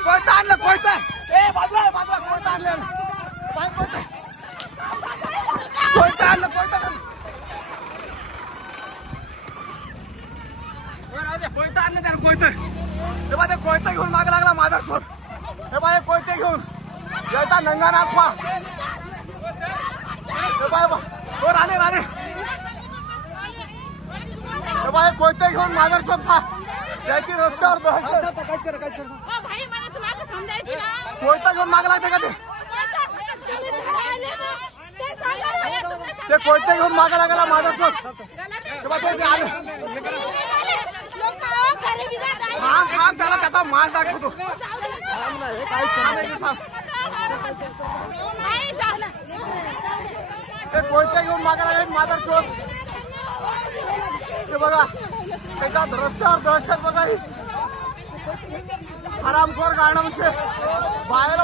कोयता आणलं कोयता बाजूला कोयता आणलं कोयता आणलं कोयता आणलं त्यानं कोयता हे बा ते कोयता घेऊन माग लागला माझा शोध हे बा कोयते घेऊन यायचा नंगा नाचपा हे बा राणे राणे हे बा कोयते घेऊन माघार शोध पा यायची रस्त्यावर कोयता घेऊन माग लागते का ते कोयते घेऊन मागा लागला माझा शोध तेव्हा ते आले थांब त्याला त्याचा माल दाखवतो ते कोयते घेऊन मागा लागले माझा शोध ते बघा त्याच्या रस्त्यावर दहशत बघा ही हरामखोर गाणं म्हणजे बाहेर